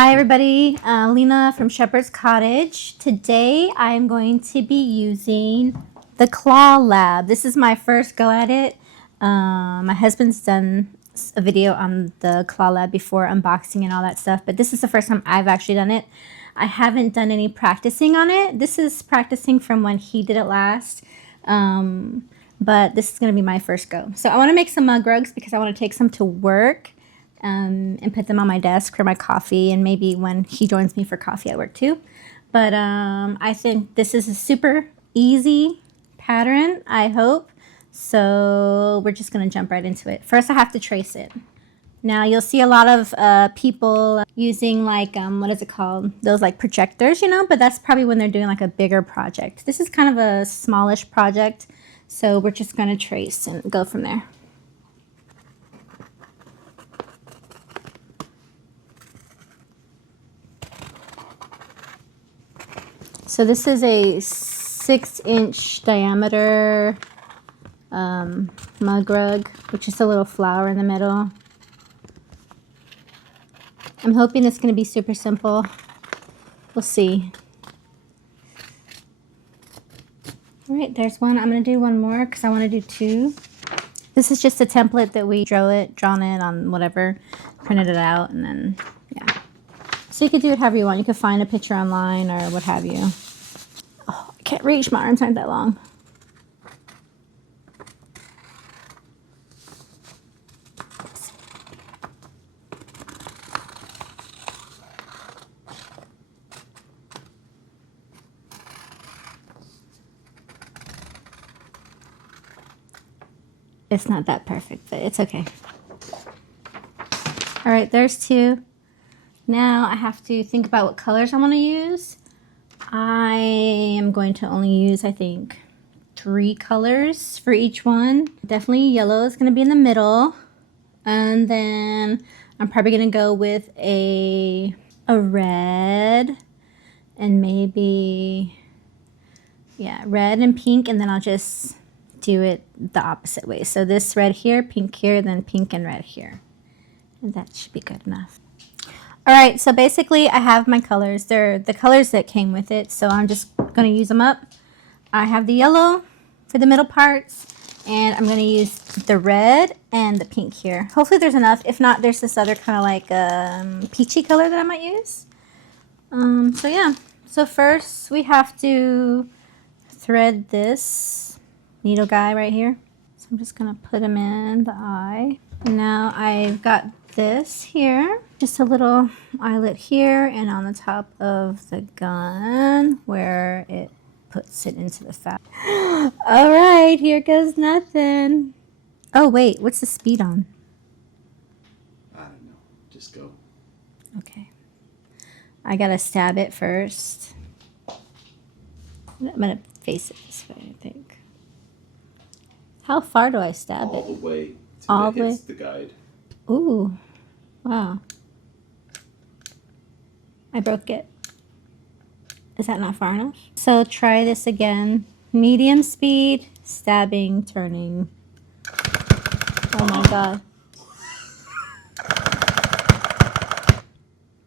Hi everybody, Lena from Shepherd's Cottage. Today I'm going to be using the clawlab. This is my first go at it. My husband's done a video on the clawlab before, unboxing and all that stuff, but this is the first time I've actually done it. I haven't done any practicing on it. This is practicing from when he did it last, but this is going to be my first go. So I want to make some mug rugs because I want to take some to work. And put them on my desk for my coffee, and maybe when he joins me for coffee at work too. But I think this is a super easy pattern, I hope. So we're just going to jump right into it. First I have to trace it. Now you'll see a lot of people using like, what is it called? Those like projectors, you know, but that's probably when they're doing like a bigger project. This is kind of a smallish project. So we're just going to trace and go from there. So this is a 6-inch diameter mug rug with just a little flower in the middle. I'm hoping it's going to be super simple. We'll see. All right, there's one. I'm going to do one more because I want to do two. This is just a template that we drawn it on whatever, printed it out, and then, yeah. So you could do it however you want. You could find a picture online or what have you. Oh, I can't reach. My arms aren't that long. It's not that perfect, but it's okay. All right, there's two. Now I have to think about what colors I want to use. I am going to only use, I think, 3 colors for each one. Definitely yellow is going to be in the middle. And then I'm probably going to go with a red and maybe, yeah, red and pink. And then I'll just do it the opposite way. So this red here, pink here, then pink and red here. And that should be good enough. All right, so basically I have my colors. They're the colors that came with it, so I'm just going to use them up. I have the yellow for the middle parts, and I'm going to use the red and the pink here. Hopefully there's enough. If not, there's this other kind of like peachy color that I might use. So yeah, so first we have to thread this needle guy right here. So I'm just going to put him in the eye. Now I've got this here, just a little eyelet here and on the top of the gun where it puts it into the fat. All right, here goes nothing. Oh wait, what's the speed on? I don't know, just go. Okay, I gotta stab it first. I'm gonna face it this way, I think. How far do I stab All it? the way All till the it way? hits the guide. Ooh, wow. I broke it. Is that not far enough? So try this again. Medium speed, stabbing, turning. Oh my god.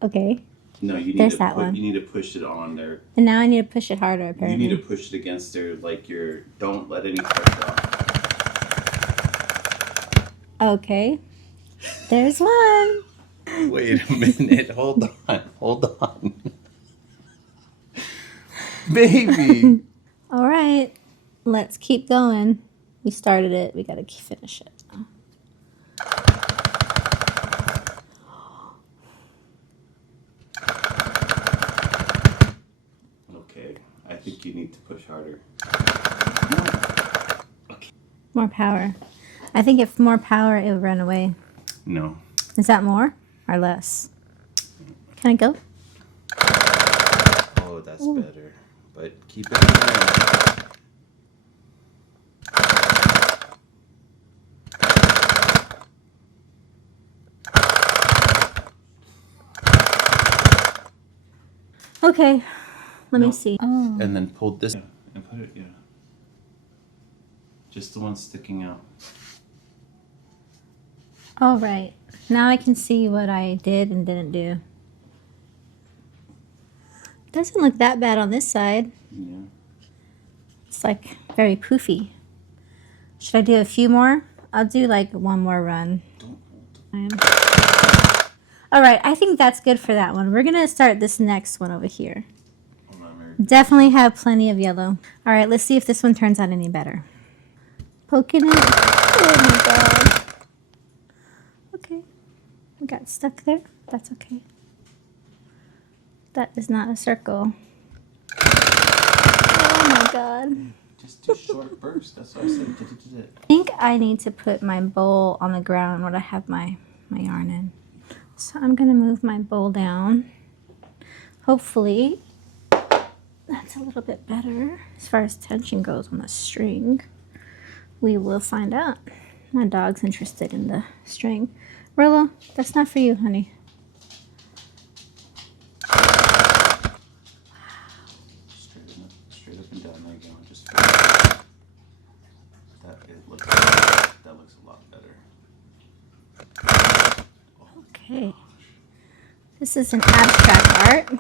Okay. No, you need There's to that one. You need to push it on there. And now I need to push it harder, apparently. You need to push it against there like don't let any pressure off. Okay. There's one. Wait a minute, hold on. Baby. All right. Let's keep going. We started it. We gotta finish it. Okay, I think you need to push harder. Okay. More power. I think if more power, it would run away. No. Is that more or less? Can I go? Oh, that's better. But keep it in there. Okay. Let me see. Oh. And then pull this and put it, yeah. Just the one sticking out. All right. Now I can see what I did and didn't do. Doesn't look that bad on this side. Yeah. It's like very poofy. Should I do a few more? I'll do like one more run. Don't All right, I think that's good for that one. We're gonna start this next one over here. hold on, Mary. Definitely have plenty of yellow. All right, let's see if this one turns out any better. Poking it. Oh my god. Okay, we got stuck there. That's okay. That is not a circle. Oh my god. Just do short bursts. That's what I said. I think I need to put my bowl on the ground when I have my yarn in. So I'm gonna move my bowl down. Hopefully that's a little bit better as far as tension goes on the string. We will find out. My dog's interested in the string. Rillo, that's not for you, honey. Straight up and down. There you go. Just that looks a lot better. Okay. This is an abstract art.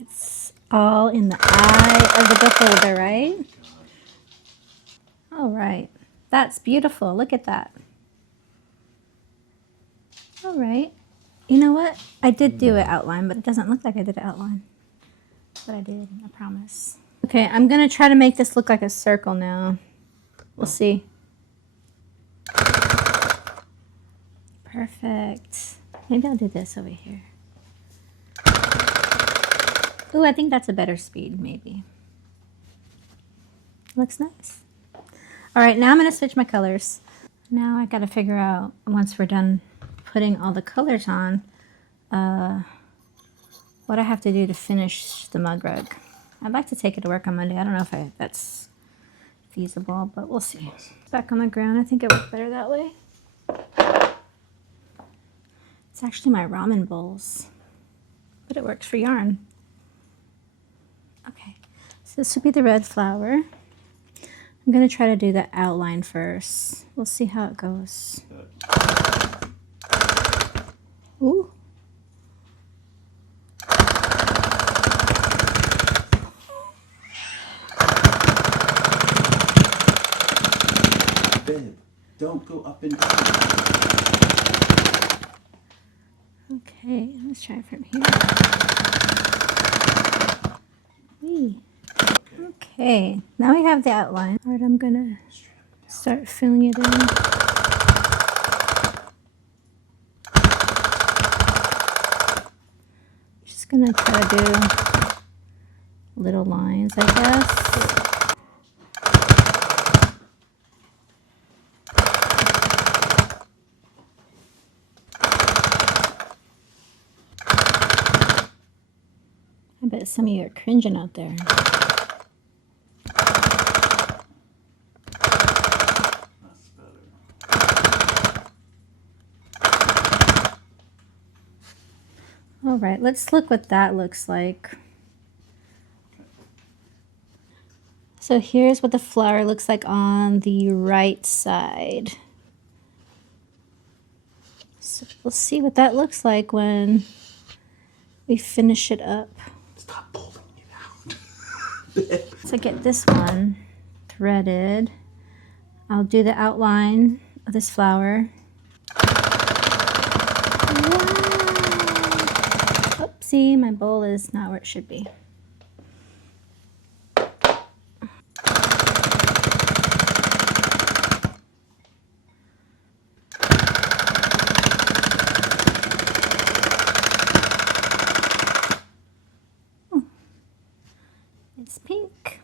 It's all in the eye of the beholder, right? All right. That's beautiful. Look at that. All right. You know what? I did do an outline, but it doesn't look like I did an outline. But I did, I promise. Okay, I'm going to try to make this look like a circle now. We'll see. Perfect. Maybe I'll do this over here. Ooh, I think that's a better speed, maybe. Looks nice. All right, now I'm going to switch my colors. Now I got to figure out, once we're done putting all the colors on, what I have to do to finish the mug rug. I'd like to take it to work on Monday. I don't know if that's feasible, but we'll see. Back on the ground, I think it worked better that way. It's actually my ramen bowls, but it works for yarn. Okay, so this will be the red flower. I'm gonna try to do the outline first. We'll see how it goes. Ooh. Babe, don't go up and down. Okay, let's try from here. Whee. Okay, now we have the outline. All right, I'm gonna start filling it in. Just gonna try to do little lines, I guess. I bet some of you are cringing out there. That's better. All right, let's look what that looks like. So here's what the flower looks like on the right side. So we'll see what that looks like when we finish it up. Stop pulling it out. So get this one threaded. I'll do the outline of this flower. Wow. Oopsie, my bowl is not where it should be. It's pink.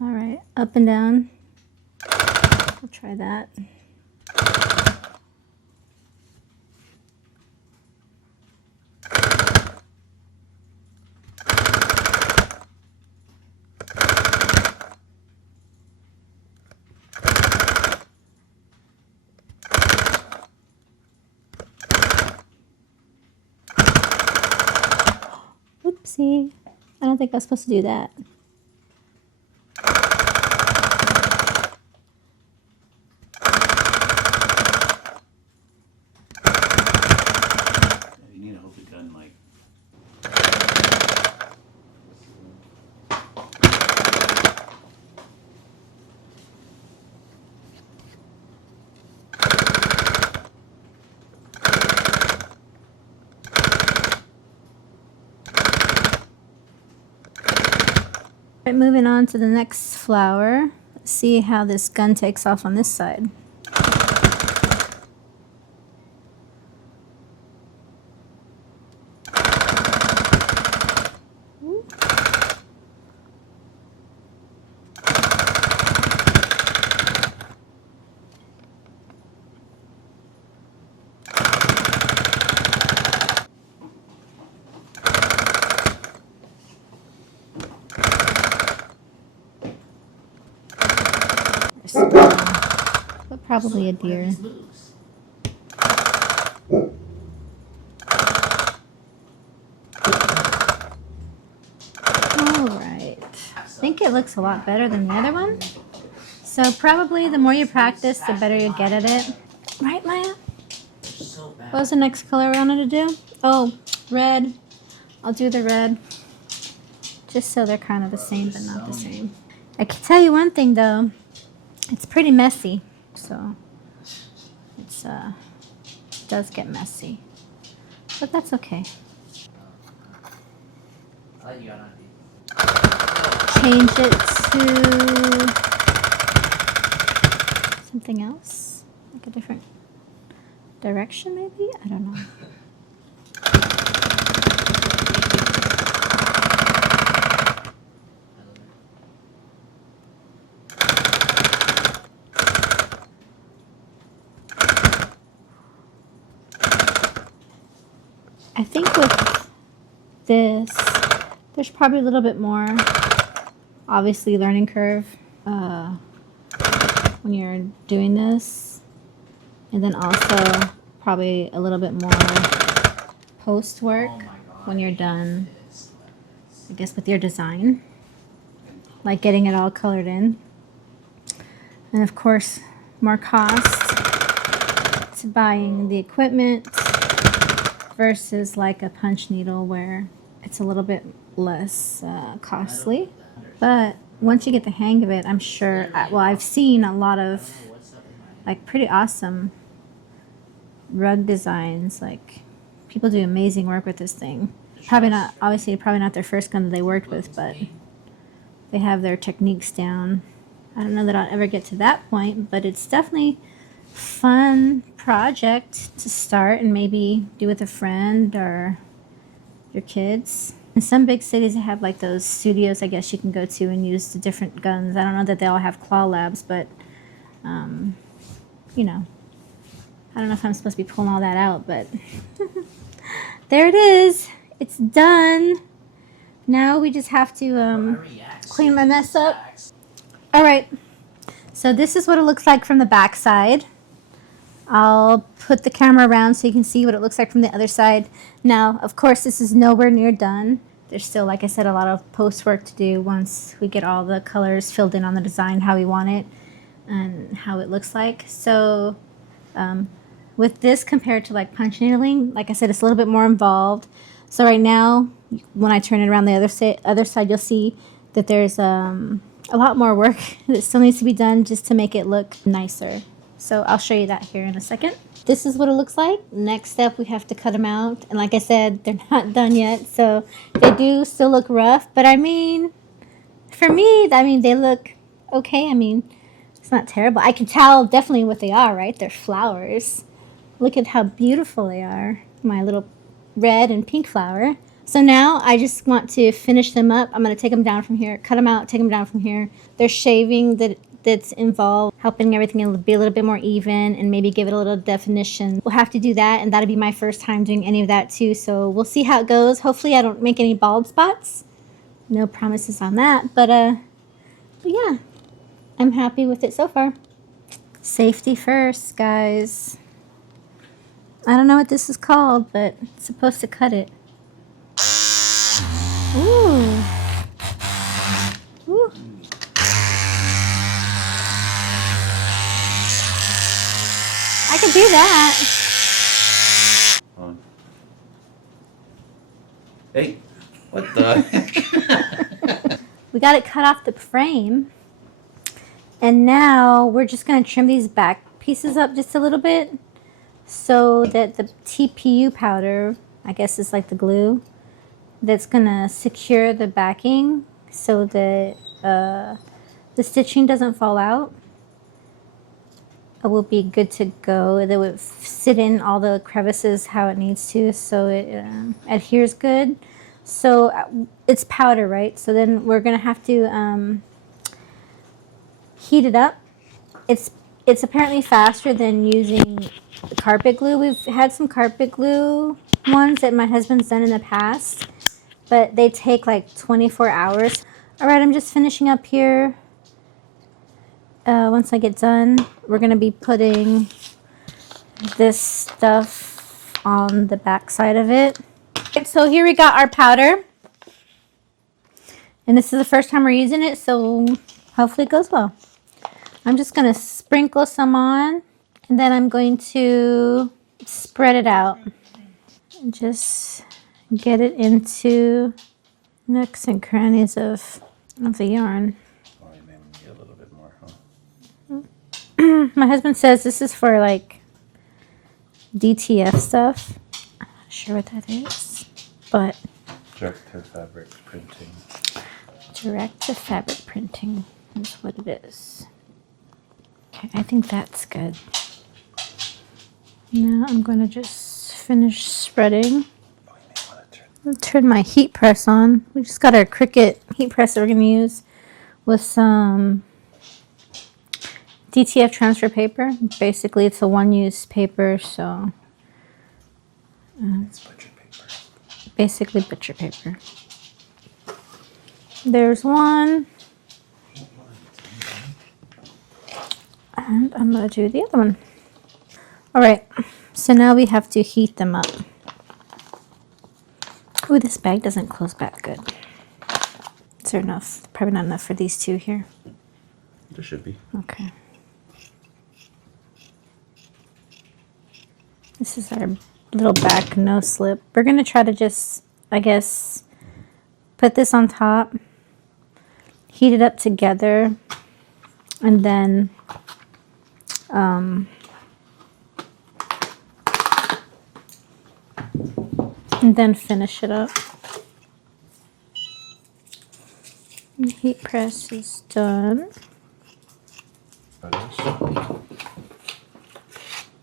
All right, up and down. We'll try that. Oopsie. I don't think I was supposed to do that. Right, moving on to the next flower. Let's see how this gun takes off on this side. But probably a deer. Alright. I think it looks a lot better than the other one. So probably the more you practice, the better you get at it. Right, Maya? What was the next color we wanted to do? Oh, red. I'll do the red. Just so they're kind of the same, but not the same. I can tell you one thing, though. It's pretty messy. So, it's, it does get messy. But that's okay. Change it to something else. Like a different direction, maybe? I don't know. I think with this, there's probably a little bit more, obviously, learning curve when you're doing this. And then also probably a little bit more post work when you're done, I guess, with your design. Like getting it all colored in. And of course, more cost to buying the equipment versus like a punch needle where it's a little bit less costly. But once you get the hang of it, I'm sure, well, I've seen a lot of like pretty awesome rug designs. Like people do amazing work with this thing. Probably not, obviously probably not their first gun that they worked with, but they have their techniques down. I don't know that I'll ever get to that point, but it's definitely fun project to start and maybe do with a friend or your kids. In some big cities, they have like those studios, I guess you can go to and use the different guns. I don't know that they all have claw labs, but you know, I don't know if I'm supposed to be pulling all that out, but there it is. It's done. Now we just have to clean my mess up. All right. So this is what it looks like from the back side. I'll put the camera around so you can see what it looks like from the other side. Now, of course, this is nowhere near done. There's still, like I said, a lot of post work to do once we get all the colors filled in on the design, how we want it, and how it looks like. So with this compared to like punch needling, like I said, it's a little bit more involved. So right now, when I turn it around the other side, you'll see that there's a lot more work that still needs to be done just to make it look nicer. So I'll show you that here in a second. This is what it looks like. Next step, we have to cut them out. And like I said, they're not done yet. So they do still look rough. But I mean, for me, they look okay. I mean, it's not terrible. I can tell definitely what they are, right? They're flowers. Look at how beautiful they are. My little red and pink flower. So now I just want to finish them up. I'm going to take them down from here, cut them out, take them down from here. There's shaving that's involved, helping everything be a little bit more even and maybe give it a little definition. We'll have to do that, and that'll be my first time doing any of that too. So we'll see how it goes. Hopefully I don't make any bald spots. No promises on that, but yeah, I'm happy with it so far. Safety first, guys. I don't know what this is called, but it's supposed to cut it. Ooh. Ooh. I could do that. Hey, what the heck? We got it cut off the frame. And now we're just going to trim these back pieces up just a little bit so that the TPU powder, I guess is like the glue, that's going to secure the backing so that the stitching doesn't fall out. It will be good to go. It would sit in all the crevices how it needs to, so it adheres good. So it's powder, right? So then we're gonna have to heat it up. It's apparently faster than using carpet glue. We've had some carpet glue ones that my husband's done in the past, but they take like 24 hours. All right, I'm just finishing up here. Once I get done, we're gonna be putting this stuff on the back side of it. So here we got our powder, and this is the first time we're using it, so hopefully it goes well. I'm just gonna sprinkle some on, and then I'm going to spread it out and just get it into nooks and crannies of the yarn. Oh, you may need a little bit more, huh? My husband says this is for like DTF stuff. I'm not sure what that is, but Direct to fabric printing. direct to fabric printing is what it is. Okay, I think that's good. Now I'm going to just finish spreading. Oh, you may want to turn. I'll turn my heat press on. We just got our Cricut heat press that we're going to use with some DTF transfer paper. Basically, it's a one-use paper, so It's butcher paper. basically butcher paper. There's one. And I'm going to do the other one. All right, so now we have to heat them up. Ooh, this bag doesn't close back good. Is there enough? Probably not enough for these two here. There should be. Okay. This is our little back no slip. We're going to try to just, I guess, put this on top, heat it up together, and then finish it up. The heat press is done.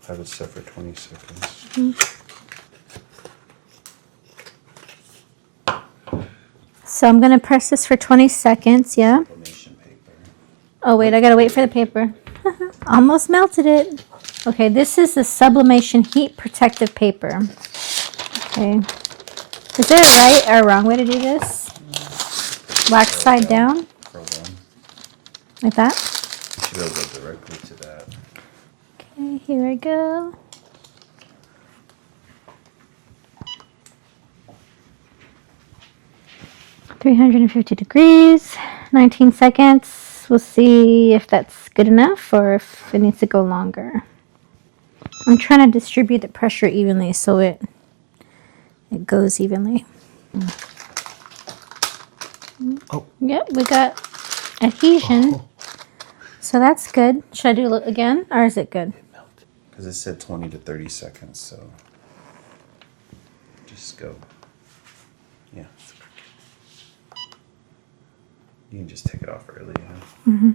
Have it set for 20 seconds. So I'm going to press this for 20 seconds, yeah? Sublimation paper. Oh wait, I gotta wait for the paper. Almost melted it. Okay, this is the sublimation heat protective paper. Okay. Is there a right or wrong way to do this? Wax side down? Curl down. Like that? You should be able to go directly to that. Okay, here I go. $350, 19 seconds. We'll see if that's good enough or if it needs to go longer. I'm trying to distribute the pressure evenly so it goes evenly. Oh. Yep, we got adhesion. So that's good. Should I do it again or is it good? Because it said 20 to 30 seconds, so just go. Yeah. You can just take it off early. Yeah.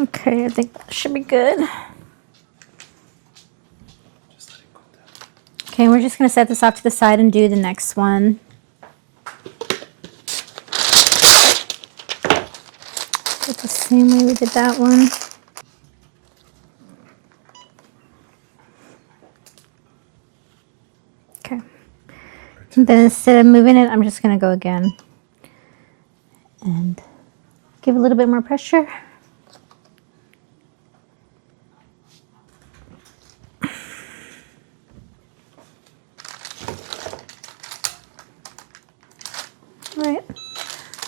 Okay, I think that should be good. Just let it cool down. Okay, we're just going to set this off to the side and do the next one. It's the same way we did that one. Okay. And then instead of moving it, I'm just going to go again and give a little bit more pressure. All right,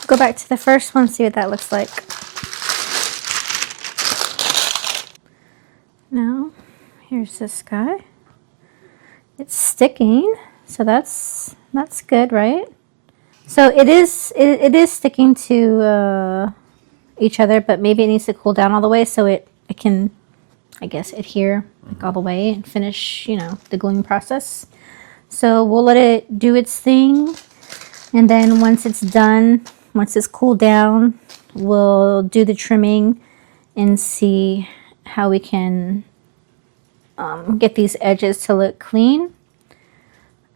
go back to the first one, see what that looks like. Now, here's this guy. It's sticking, so that's good, right? So it is sticking to each other, but maybe it needs to cool down all the way so it can, I guess, adhere like all the way and finish, you know, the gluing process. So we'll let it do its thing, and then once it's done, once it's cooled down, we'll do the trimming and see how we can get these edges to look clean.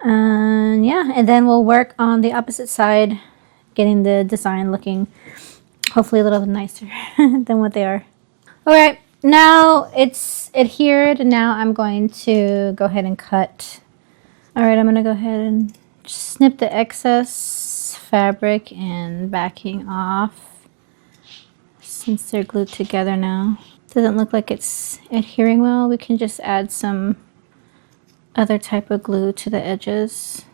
And yeah, and then we'll work on the opposite side, getting the design looking hopefully a little bit nicer than what they are. All right, now it's adhered, and now I'm going to go ahead and cut. All right, I'm gonna go ahead and snip the excess fabric and backing off since they're glued together now. Doesn't look like it's adhering well. We can just add some other type of glue to the edges.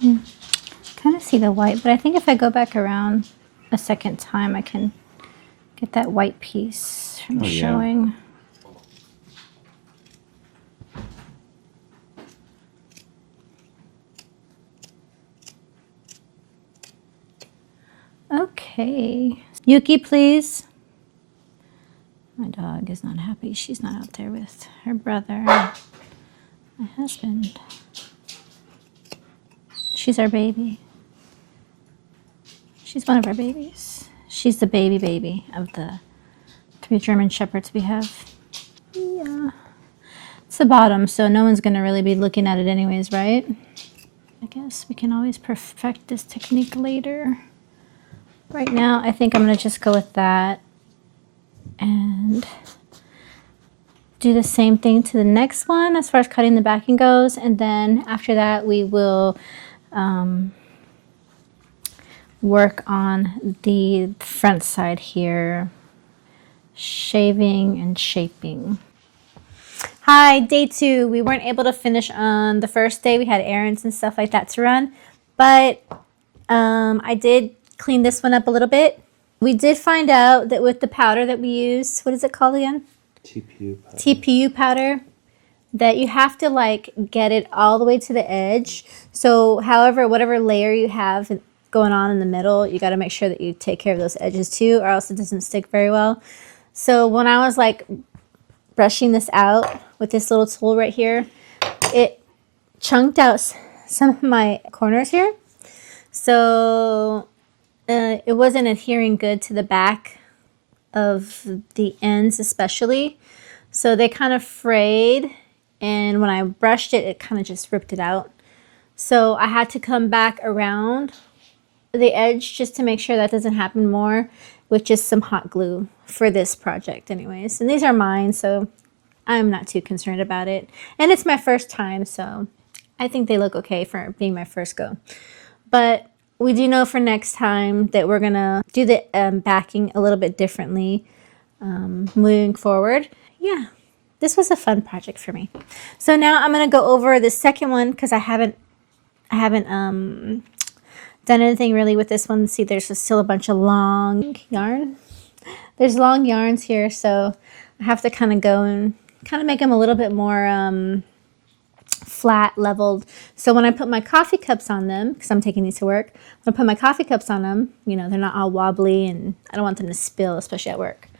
Kind of see the white, but I think if I go back around a second time, I can get that white piece from showing. Okay. Yuki, please. My dog is not happy. She's not out there with her brother, my husband. She's our baby. She's one of our babies. She's the baby of the 3 German Shepherds we have. Yeah. It's the bottom, so no one's gonna really be looking at it anyways, right? I guess we can always perfect this technique later. Right now, I think I'm gonna just go with that and do the same thing to the next one as far as cutting the backing goes. And then after that, we will work on the front side here, shaving and shaping. Hi, day 2. We weren't able to finish on the first day. We had errands and stuff like that to run, but I did clean this one up a little bit. We did find out that with the powder that we used, what is it called again? TPU powder. TPU powder, that you have to like get it all the way to the edge. So however, whatever layer you have going on in the middle, you got to make sure that you take care of those edges too, or else it doesn't stick very well. So when I was like brushing this out with this little tool right here, it chunked out some of my corners here. So it wasn't adhering good to the back of the ends especially. So they kind of frayed, and when I brushed it, it kind of just ripped it out. So I had to come back around the edge just to make sure that doesn't happen more with just some hot glue for this project anyways. And these are mine, so I'm not too concerned about it. And it's my first time, so I think they look okay for being my first go. But we do know for next time that we're gonna do the backing a little bit differently moving forward. Yeah, this was a fun project for me. So now I'm gonna go over the second one because I haven't done anything really with this one. See, there's still a bunch of long yarn. There's long yarns here, so I have to kind of go and kind of make them a little bit more flat leveled. So when I put my coffee cups on them, because I'm taking these to work, when I put my coffee cups on them, you know, they're not all wobbly, and I don't want them to spill, especially at work.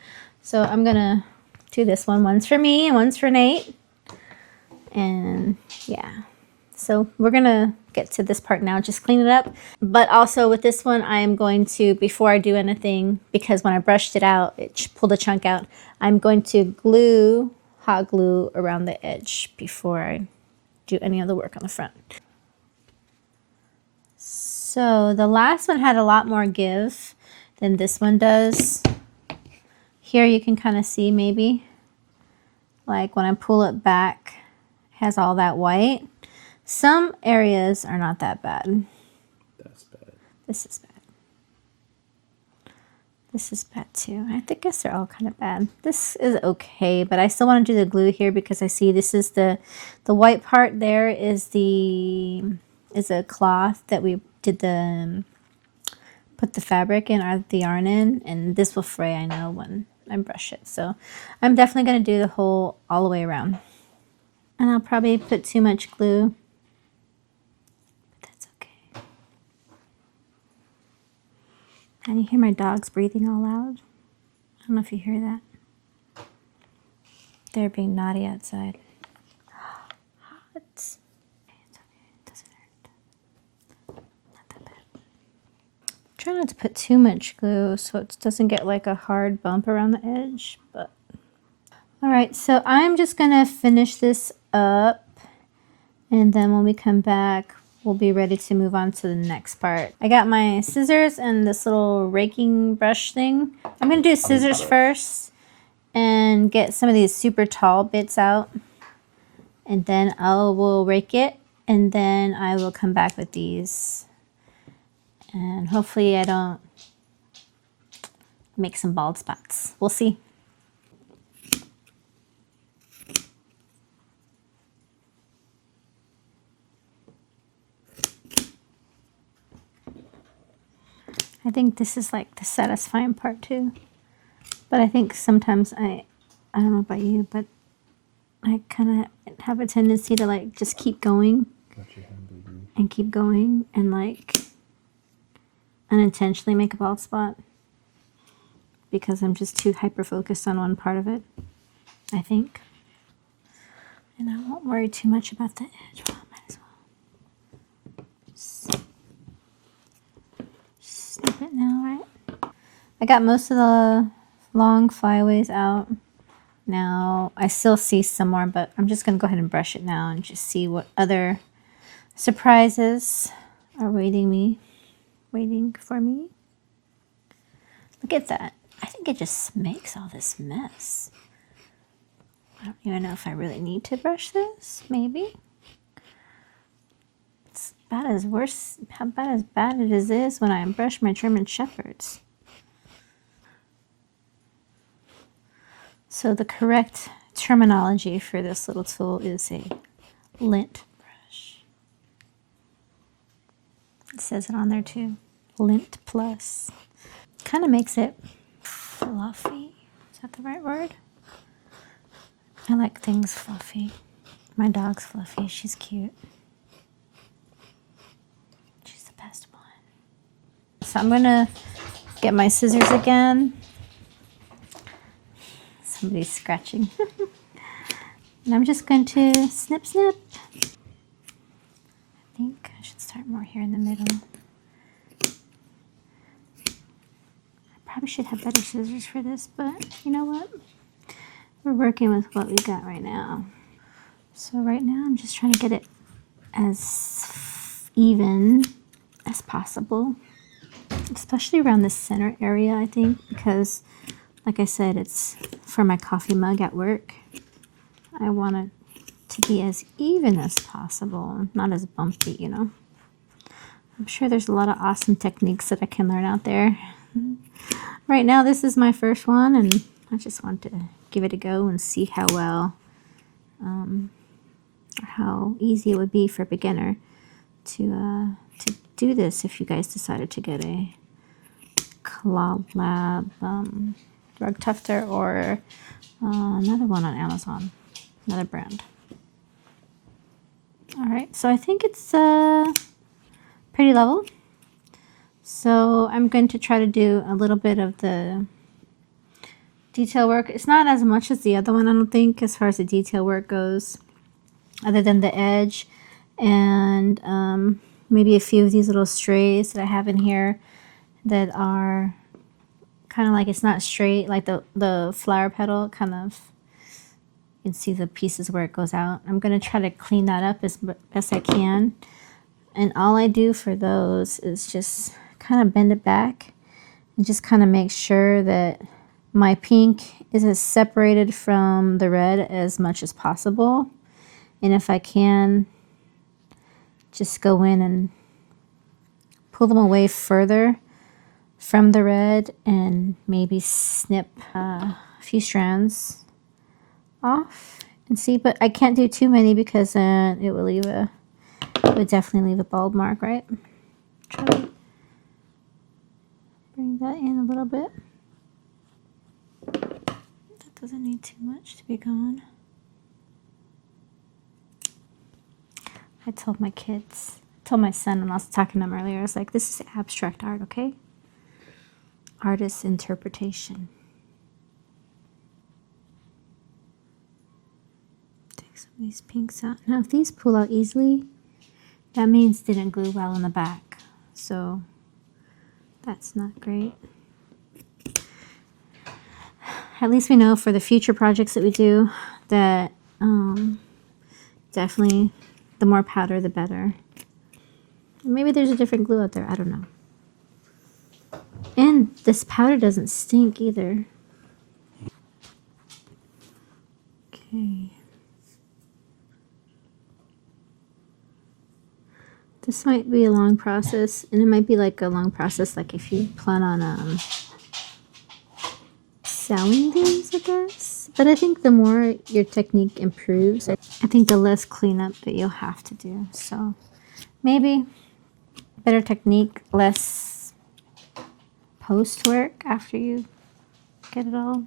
So I'm gonna do this one. One's for me and one's for Nate. And yeah, so we're gonna get to this part now, just clean it up. But also with this one, I am going to, before I do anything, because when I brushed it out, it pulled a chunk out, I'm going to glue, hot glue around the edge before I do any other work on the front. So the last one had a lot more give than this one does. Here you can kind of see maybe, like when I pull it back, it has all that white. Some areas are not that bad. That's bad. This is bad. This is bad too. I guess they're all kind of bad. This is okay, but I still want to do the glue here because I see this is the white part there is a cloth that we did put the fabric in or the yarn in, and this will fray, I know, when I brush it. So I'm definitely going to do the whole all the way around. And I'll probably put too much glue. But that's okay. And you hear my dogs breathing all loud? I don't know if you hear that. They're being naughty outside. Hot. It's okay, it doesn't hurt. Try not to put too much glue so it doesn't get like a hard bump around the edge, but all right, so I'm just gonna finish this up, and then when we come back, we'll be ready to move on to the next part. I got my scissors and this little raking brush thing. I'm gonna do scissors first and get some of these super tall bits out, and then I will rake it, and then I will come back with these, and hopefully I don't make some bald spots. We'll see. I think this is like the satisfying part too. But I think sometimes I don't know about you, but I kind of have a tendency to like just keep going and keep going and like unintentionally make a bald spot because I'm just too hyper focused on one part of it, I think. And I won't worry too much about the edge. Well, I might as well snip it now, right? I got most of the long flyaways out. Now I still see some more, but I'm just gonna go ahead and brush it now and just see what other surprises are waiting for me. Look at that. I think it just makes all this mess. I don't even know if I really need to brush this. Maybe. It's about as worse. About as bad it is when I brush my German Shepherds. So the correct terminology for this little tool is a lint brush. It says it on there too. Lint plus. Kind of makes it fluffy. Is that the right word? I like things fluffy. My dog's fluffy. She's cute. She's the best one. So I'm gonna get my scissors again. Somebody's scratching. And I'm just going to snip, snip. I think I should start more here in the middle. I probably should have better scissors for this, but you know what? We're working with what we got right now. So right now I'm just trying to get it as even as possible, especially around the center area, I think, because like I said, it's for my coffee mug at work. I want it to be as even as possible, not as bumpy, you know. I'm sure there's a lot of awesome techniques that I can learn out there. Right now, this is my first one, and I just want to give it a go and see how well, how easy it would be for a beginner to do this if you guys decided to get a clawlab rug tufter or another one on Amazon, another brand. All right, so I think it's pretty level. So I'm going to try to do a little bit of the detail work. It's not as much as the other one, I don't think, as far as the detail work goes, other than the edge and maybe a few of these little strays that I have in here that are kind of like, it's not straight, like the flower petal, kind of, you can see the pieces where it goes out. I'm going to try to clean that up as best I can. And all I do for those is just kind of bend it back and just kind of make sure that my pink is as separated from the red as much as possible. And if I can, just go in and pull them away further from the red and maybe snip a few strands off and see. But I can't do too many because then it will definitely leave a bald mark, right? Try to bring that in a little bit. That doesn't need too much to be gone. I told my son when I was talking to him earlier, I was like, this is abstract art, okay? Artist's interpretation. Take some of these pinks out. Now, if these pull out easily, that means didn't glue well in the back. So That's not great. At least we know for the future projects that we do that definitely the more powder the better. Maybe there's a different glue out there, I don't know. And this powder doesn't stink either. Okay. This might be a long process, and it might be like a long process like if you plan on selling these, I guess. But I think the more your technique improves, I think the less cleanup that you'll have to do. So maybe better technique, less post work after you get it all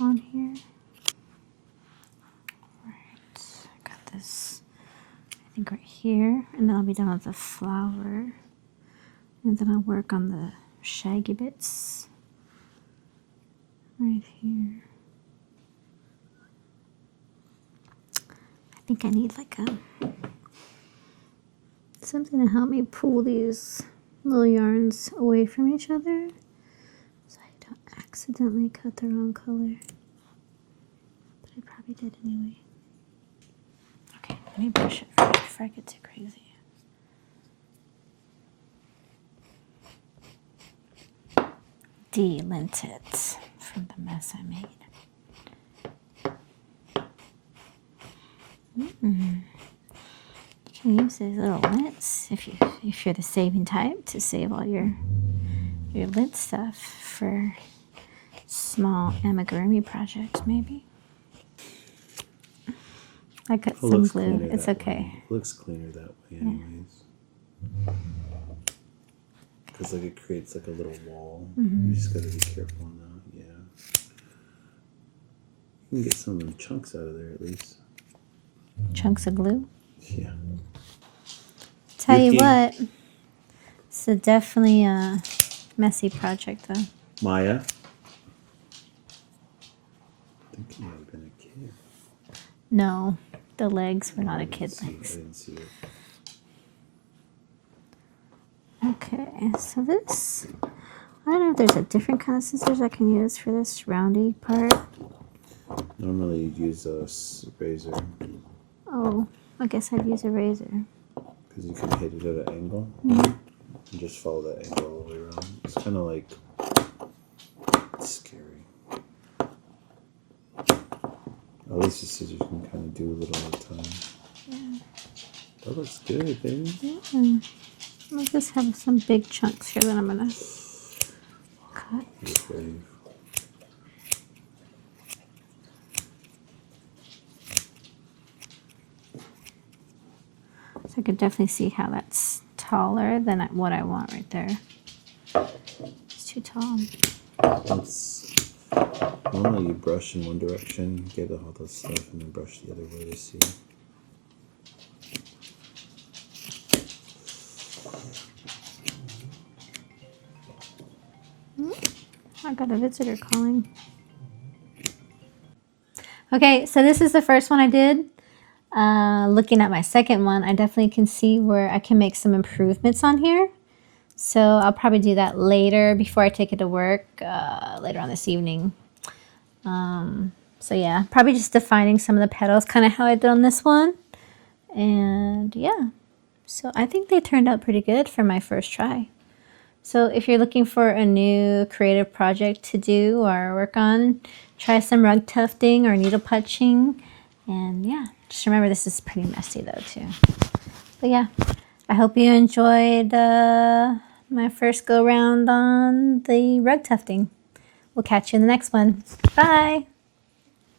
on here. Alright, I got this, I think right here, and then I'll be done with the flower. And then I'll work on the shaggy bits. Right here. I think I need like something to help me pull these little yarns away from each other so I don't accidentally cut the wrong color. But I probably did anyway. Okay, let me brush it first before I get too crazy. Delint it from the mess I made. You can use these little lints if you're the saving type to save all your lint stuff for small amigurumi projects maybe. I got some glue. It's okay. It looks cleaner that way anyways. Because like it creates like a little wall. You just gotta be careful on that. Yeah. You can get some chunks out of there at least. Chunks of glue? Yeah. Tell you what, it's definitely a messy project though. Maya? I think you might have been a kid. No, the legs were not a kid I legs. didn't see it. Okay, so this, I don't know if there's a different kind of scissors I can use for this roundy part. Normally you'd use a razor. Oh, I guess I'd use a razor. Because you can hit it at an angle. And just follow that angle all the way around. It's kind of like scary. At least the scissors can kind of do a little at a time. Yeah. That looks good, baby. Yeah. I just have some big chunks here that I'm gonna cut. Okay. So I could definitely see how that's taller than what I want right there. It's too tall. Normally you brush in one direction, get all the stuff, and then brush the other way to see. I got a visitor calling. Okay, so this is the first one I did. Looking at my second one, I definitely can see where I can make some improvements on here. So I'll probably do that later before I take it to work, later on this evening. So yeah, probably just defining some of the petals, kind of how I did on this one. And yeah, so I think they turned out pretty good for my first try. So if you're looking for a new creative project to do or work on, try some rug tufting or needle punching. And yeah, just remember this is pretty messy though too. But yeah, I hope you enjoyed my first go round on the rug tufting. We'll catch you in the next one. Bye!